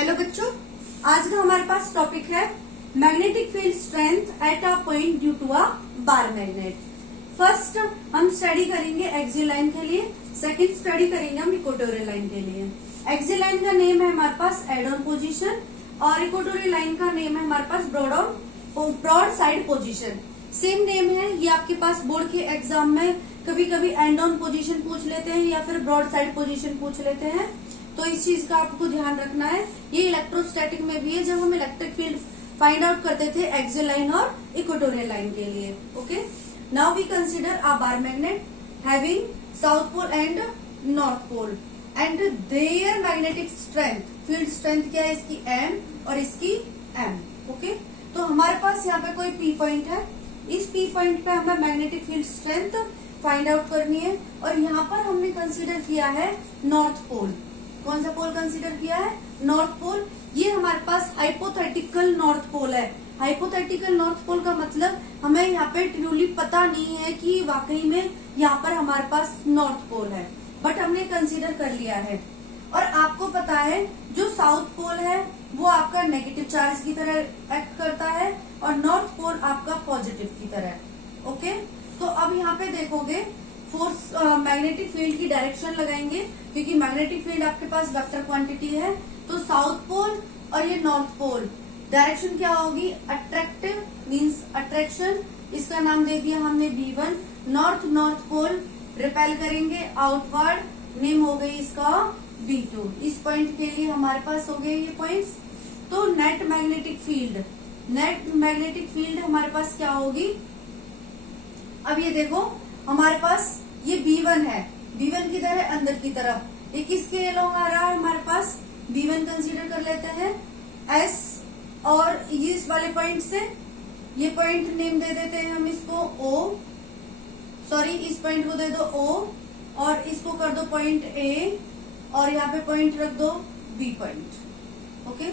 Hello बच्चों, आज का हमारे पास टॉपिक है magnetic field strength at a point due to a bar magnet. First हम स्टडी करेंगे एक्सियल लाइन के लिए, सेकंड स्टडी करेंगे हम इक्वेटोरियल लाइन के लिए। एक्सियल लाइन का नेम है हमारे पास एड ऑन पोजिशन और इक्वेटोरियल लाइन का नेम है हमारे पास broadside position. Same name है, ये आपके पास बोर्ड के एग्जाम में कभी कभी एंड ऑन पोजिशन पूछ लेते हैं या फिर ब्रॉड साइड पोजिशन पूछ लेते हैं, तो इस चीज का आपको ध्यान रखना है। ये इलेक्ट्रोस्टैटिक में भी है, जब हम इलेक्ट्रिक फील्ड फाइंड आउट करते थे एक्सियल लाइन और इक्वेटोरियल लाइन के लिए। Okay, now we consider a bar magnet having south pole and north pole and there magnetic strength, field strength क्या है इसकी M और इसकी M। ओके, तो हमारे पास यहाँ पे कोई P पॉइंट है, इस P पॉइंट पे हमें magnetic field strength find out करनी है और यहाँ पर हमने कंसीडर किया है नॉर्थ पोल। कौन सा पोल कंसीडर किया है? North pole. ये हमारे पास हाइपोथेटिकल नॉर्थ पोल है। हाइपोथेटिकल नॉर्थ पोल का मतलब हमें यहाँ पे ट्रूली पता नहीं है कि वाकई में यहाँ पर हमारे पास नॉर्थ पोल है, बट हमने कंसीडर कर लिया है। और आपको पता है जो साउथ पोल है वो आपका नेगेटिव चार्ज की तरह एक्ट करता है और नॉर्थ पोल आपका पॉजिटिव की तरह। ओके, तो अब यहाँ पे देखोगे फोर्स मैग्नेटिक फील्ड की डायरेक्शन लगाएंगे, क्योंकि मैग्नेटिक फील्ड आपके पास वेक्टर क्वांटिटी है। तो साउथ पोल और ये नॉर्थ पोल डायरेक्शन क्या होगी? अट्रैक्टिव मींस अट्रैक्शन, इसका नाम दे दिया हमने B1। नॉर्थ पोल रिपेल करेंगे आउटवर्ड, नेम हो गई इसका B2। इस पॉइंट के लिए हमारे पास हो गए ये पॉइंट्स। तो नेट मैग्नेटिक फील्ड हमारे पास क्या होगी? अब ये देखो हमारे पास ये B1 है, B1 किधर है? अंदर की तरफ। ये किसके अलोंग आ रहा है? हमारे पास B1 कंसीडर कर लेते हैं S, और ये इस वाले पॉइंट से ये पॉइंट नेम दे देते हैं हम इसको O, सॉरी इस पॉइंट को दे दो O और इसको कर दो पॉइंट A और यहाँ पे पॉइंट रख दो B point. Okay,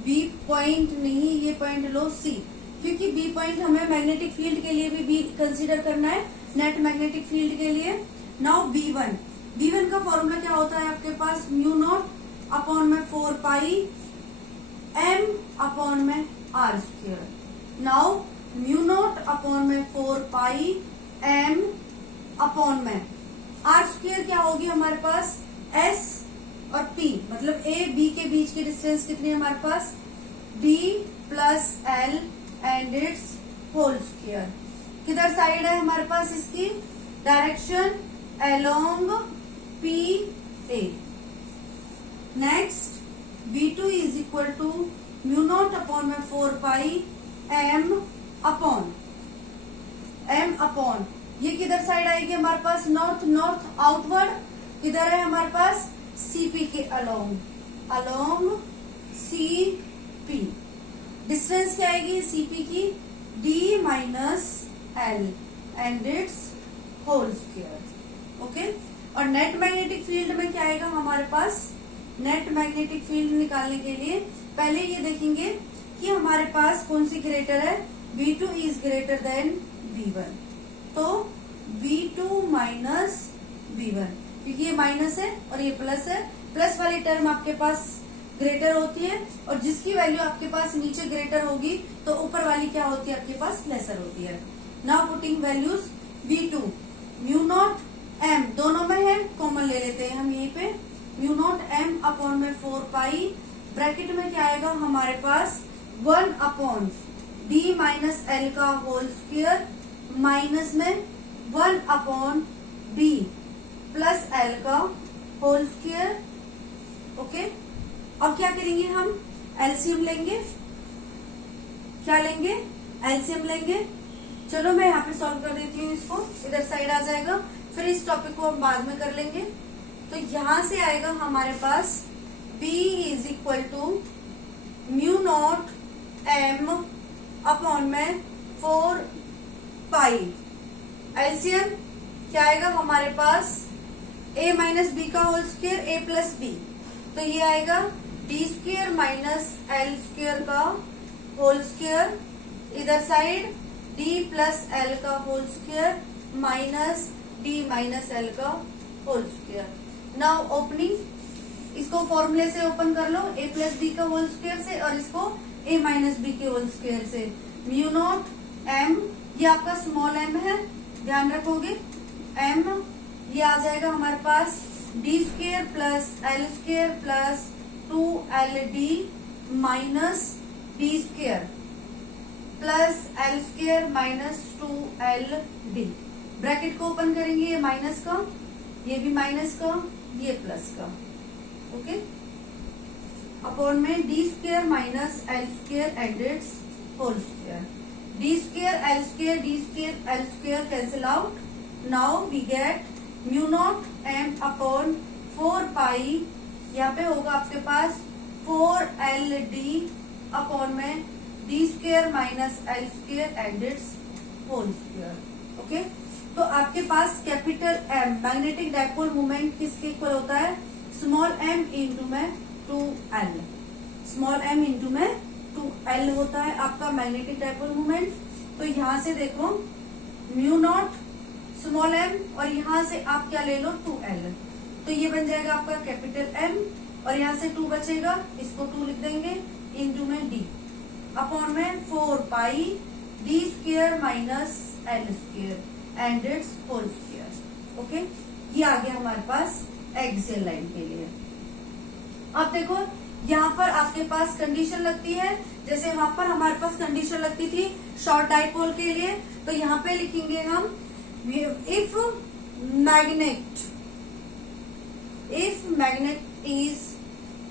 B point नहीं, ये पॉइंट लो C, क्योंकि B पॉइंट हमें मैग्नेटिक फील्ड के लिए भी कंसीडर करना है, नेट मैग्नेटिक फील्ड के लिए। नाउ B1 का फॉर्मूला क्या होता है आपके पास? म्यू नॉट अपॉन में 4 पाई M अपॉन में R square. Now mu naught upon में 4 पाई M अपॉन में R स्क्वायर क्या होगी हमारे पास? S और P, मतलब A B के बीच की डिस्टेंस कितनी है हमारे पास? B plus L and it's whole square. किधर साइड है हमारे पास इसकी? Direction along PA। Next B2 is equal to mu naught upon में 4 पाई M अपॉन ये किधर साइड आएगी हमारे पास? North outward. किधर है हमारे पास? CP के अलोंग CP। डिस्टेंस क्या आएगी CP की? D minus L and it's whole square. Okay, और नेट मैग्नेटिक फील्ड में क्या आएगा हमारे पास? नेट मैग्नेटिक फील्ड निकालने के लिए पहले ये देखेंगे कि हमारे पास कौन सी ग्रेटर है। B2 is greater than B1, तो B2 माइनस B1, क्योंकि ये माइनस है और ये प्लस है। प्लस वाली टर्म आपके पास ग्रेटर होती है और जिसकी वैल्यू आपके पास नीचे ग्रेटर होगी तो ऊपर वाली क्या होती है आपके पास? लेसर होती है। Now putting values B2 mu naught M, दोनों में है, कॉमन ले लेते हैं हम यहीं पे। म्यू नॉट M अपॉन में 4 पाई, ब्रैकेट में क्या आएगा हमारे पास? 1 अपॉन D माइनस L का होल स्क्वायर माइनस में 1 अपॉन D प्लस L का होल स्क्वायर। ओके, अब क्या करेंगे हम? एलसीएम लेंगे। क्या लेंगे? एलसीएम लेंगे। चलो मैं यहाँ पे सॉल्व कर देती हूँ इसको, इधर साइड आ जाएगा, फिर इस टॉपिक को हम बाद में कर लेंगे। तो यहां से आएगा हमारे पास B is equal to mu not M upon में 4 पाई। एलसीएम क्या आएगा हमारे पास? A माइनस B का whole square, A plus B, तो ये आएगा D square minus L square का होल स्क्वायर, इधर साइड D प्लस L का whole square minus D minus L का होल स्क्वायर। नाउ ओपनिंग इसको फॉर्मूले से ओपन कर लो, a प्लस बी का होल स्क्वायर से, और इसको a माइनस बी के होल स्क्वायर से। म्यू नॉट m, ये आपका स्मॉल m है, ध्यान रखोगे। m ये आ जाएगा हमारे पास D square plus L square plus 2LD minus D square plus L square minus 2LD। Bracket को ओपन करेंगे, ये माइनस का, ये भी माइनस का, ये प्लस का, ओके। अपॉन में D square minus L square and it's whole square. D square L square, D square L square cancel out. Now we get mu not m upon 4 pi, यहाँ पे होगा आपके पास 4LD upon में D square minus L square and it's whole square, okay. तो आपके पास capital M magnetic dipole moment किसके इक्वल होता है? स्मॉल m इंटू में 2L, स्मॉल m इंटू में 2L होता है आपका मैग्नेटिक डाइपोल मोमेंट। तो यहां से देखो म्यू नॉट स्मॉल m, और यहां से आप क्या ले लो 2L, तो ये बन जाएगा आपका कैपिटल M, और यहां से 2 बचेगा, इसको 2 लिख देंगे, इंटू में d अपॉन में 4 pi D square minus L square and it's whole square, okay. ये आ गया हमारे पास एक्सियल लाइन के लिए। अब देखो यहाँ पर आपके पास कंडीशन लगती है, जैसे वहां पर हमारे पास कंडीशन लगती थी शॉर्ट डाइपोल के लिए, तो यहाँ पे लिखेंगे हम if magnet is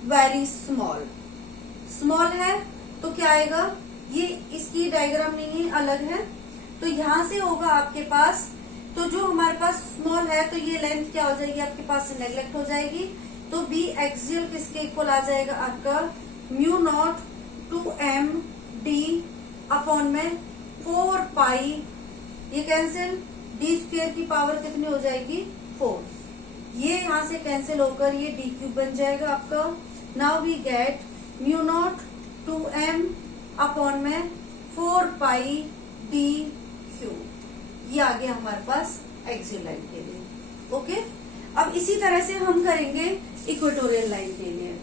very small, small है तो क्या आएगा, ये इसकी डायग्राम नहीं है, अलग है, तो यहां से होगा आपके पास, तो जो हमारे पास स्मॉल है तो ये लेंथ क्या हो जाएगी आपके पास से नेग्लेक्ट हो जाएगी, तो बी एक्सियल किसके इक्वल आ जाएगा आपका म्यू नॉट 2MD अपॉन में 4 पाई, ये कैंसिल, डी स्क्वायर की पावर कितनी हो जाएगी 4, ये यहां से कैंसिल होकर ये डी क्यूब बन जाएगा आपका। Now we get mu naught 2M upon में 4 पाई डी क्यूब, ये आ गया हमारे पास एक्सियल लाइन के लिए, ओके। अब इसी तरह से हम करेंगे इक्वेटोरियल लाइन के लिए।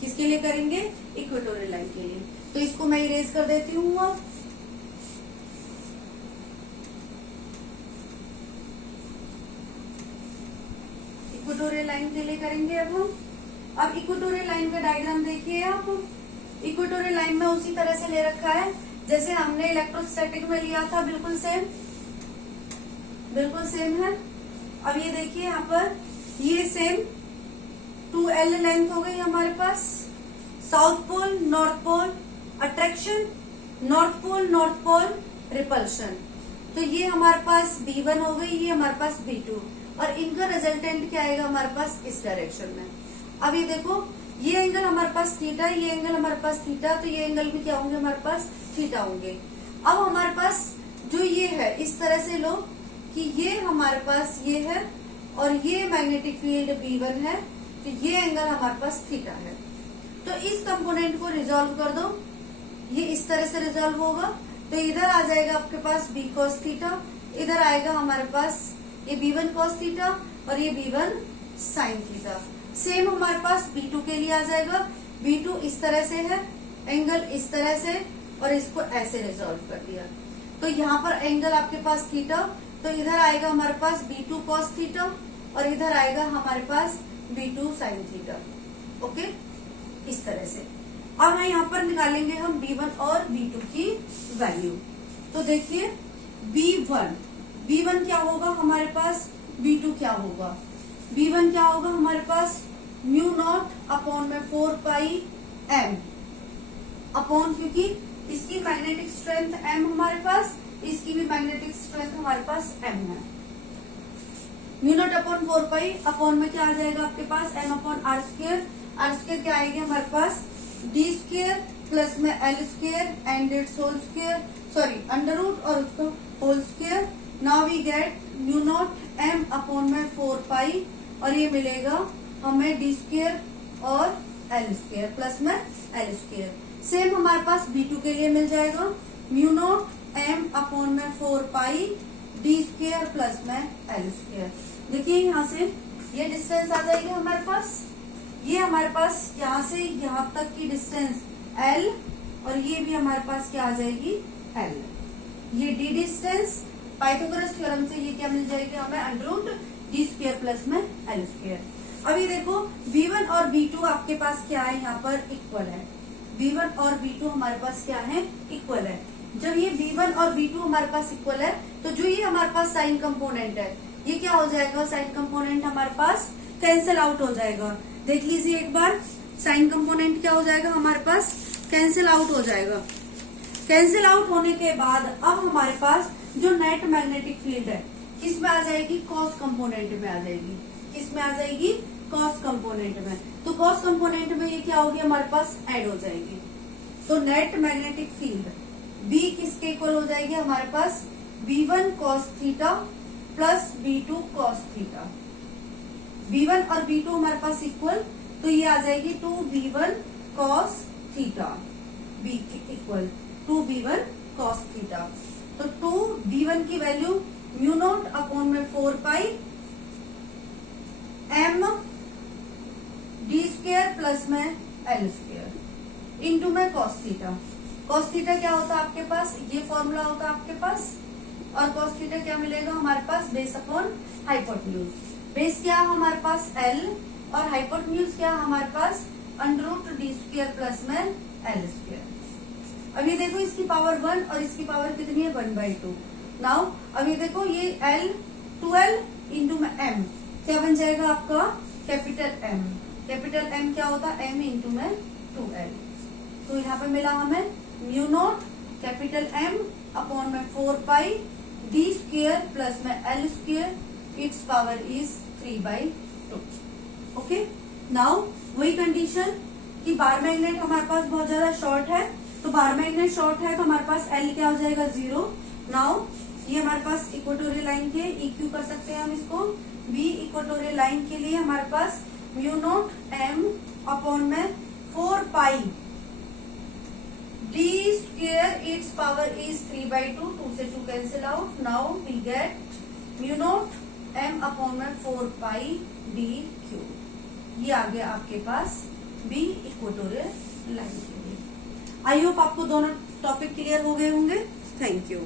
किसके लिए करेंगे? इक्वेटोरियल लाइन के लिए। तो इसको मैं इरेज कर देती हूँ अब। इक्वेटोरियल लाइन के लिए करेंगे अब हम। अब इक्वेटोरियल लाइन का डायग्राम देखिए आप। इक्वेटोरियल लाइन में उसी तरह से ले रखा है जैसे हमने इलेक्ट्रोस्टैटिक में लिया था, बिल्कुल सेम, बिल्कुल सेम है। अब ये देखिए यहाँ पर ये सेम 2L लेंथ हो गई हमारे पास। South pole north pole attraction, north pole repulsion. तो ये हमारे पास B1 हो गई, ये हमारे पास B2, और इनका रिजल्टेंट क्या आएगा हमारे पास इस डायरेक्शन में। अब ये देखो ये एंगल हमारे पास थीटा, ये एंगल हमारे पास थीटा, तो ये एंगल भी क्या होंगे हमारे पास थीटा होंगे। अब हमारे पास जो ये है इस तरह से लो कि ये हमारे पास ये है और ये मैग्नेटिक फील्ड B1 है, तो ये एंगल हमारे पास थीटा है। तो इस कंपोनेंट को रिजॉल्व कर दो, ये इस तरह से रिजॉल्व होगा। तो इधर आ जाएगा आपके पास B cos थीटा, इधर आएगा हमारे पास ये B1 cos थीटा और ये B1 sin थीटा। सेम हमारे पास B2 के लिए आ जाएगा। B2 इस तरह से है, एंगल इस तरह से, और इसको ऐसे रिजॉल्व कर दिया। तो यहाँ पर एंगल आपके पास थीटा, तो इधर आएगा हमारे पास B2 cos थीटा और इधर आएगा हमारे पास B2 sin थीटा, ओके, इस तरह से। अब हम यहाँ पर निकालेंगे हम B1 और B2 की वैल्यू। तो देखिए B1 क्या होगा हमारे पास, B2 क्या होगा। B1 क्या होगा हमारे पास म्यू नॉट अपॉन में 4 पाई M अपॉन, क्योंकि इसकी मैग्नेटिक स्ट्रेंथ M हमारे पास, इसकी भी मैग्नेटिक स्ट्रेंथ हमारे पास M है। Mu naught upon 4 pi upon में क्या आ जाएगा आपके पास M अपॉन R स्क्वायर। R स्क्वायर क्या आएगा हमारे पास D स्क्वायर प्लस में L square and it's whole square, sorry under root और उसको whole square. Now we get mu not M upon में 4 पाई और ये मिलेगा हमें D स्क्वायर और L स्क्वायर प्लस में L स्क्वायर। सेम हमारे पास B2 के लिए मिल जाएगा म्यू नॉट M अपॉन में 4 पाई D स्क्वायर प्लस में L स्क्वायर। देखिए यहाँ से ये डिस्टेंस आ जाएगी हमारे पास, ये हमारे पास यहाँ से यहाँ तक की डिस्टेंस L, और ये भी हमारे पास क्या आ जाएगी L। ये D डिस्टेंस पाइथागोरस थ्योरम से ये क्या मिल जाएगी हमें, अंडर डी स्क्वायर प्लस में L स्क्वायर। अभी देखो V1 और V2 आपके पास क्या है, यहाँ पर इक्वल है। V1 और V2 हमारे पास क्या है, इक्वल है। जब ये V1 और V2 हमारे पास इक्वल है तो जो ये हमारे पास साइन कंपोनेंट है ये क्या हो जाएगा, साइन कंपोनेंट हमारे पास कैंसिल आउट हो जाएगा। देख लीजिए एक बार, साइन कंपोनेंट क्या हो जाएगा हमारे पास, कैंसिल आउट हो जाएगा। कैंसिल आउट होने के बाद अब हमारे पास जो नेट मैग्नेटिक फील्ड है किस में आ जाएगी, कॉस कंपोनेंट में आ जाएगी। किस में आ जाएगी, कॉस कंपोनेंट में। तो कॉस कंपोनेंट में ये क्या होगी, हमारे पास ऐड हो जाएगी। तो नेट मैग्नेटिक फील्ड B किसके इक्वल हो जाएगी हमारे पास, V1 cos theta plus V2 cos theta. V1 और V2 हमारे पास इक्वल, तो ये आ जाएगी 2V1 cos theta, B equal 2V1 cos theta. तो 2V1 की वैल्यू म्यू नॉट अपॉन में 4 पाई M D स्क्वायर प्लस में L स्क्वायर इंटू में cos थीटा। cos थीटा क्या होता है आपके पास, ये फॉर्मूला होता है आपके पास, और cos थीटा क्या मिलेगा हमारे पास, बेस अपॉन हाइपोटेन्यूज। बेस क्या है हमारे पास L, और हाइपोटेन्यूज क्या है हमारे पास under root D square plus में L स्क्वायर। अब ये देखो इसकी पावर 1 और इसकी पावर कितनी है, 1/2। नाउ अब ये देखो ये L 2L इंटू में M क्या बन जाएगा आपका, कैपिटल M। कैपिटल M क्या होता है, M इंटू में 2L। तो यहाँ पे मिला हमें mu naught capital M upon में 4 पाई D स्क्वायर प्लस में L square, it's power is 3/2। Okay, now वही कंडीशन कि बार मैग्नेट हमारे पास बहुत ज्यादा शॉर्ट है, तो बार मैग्नेट शॉर्ट है तो हमारे पास L क्या हो जाएगा, 0। नाउ ये हमारे पास इक्वेटोरियल लाइन के EQ कर सकते हैं हम इसको। B इक्वेटोरियल लाइन के लिए हमारे पास म्यू नॉट M अपॉन में 4 पाई D square its power is 3/2, 2 से 2 cancel out. Now we get mu naught M upon में 4 pi D Q। ये आ गया आपके पास B इक्वेटोरियल लाइन के लिए। आई होप आपको दोनों टॉपिक क्लियर हो गए होंगे। Thank you.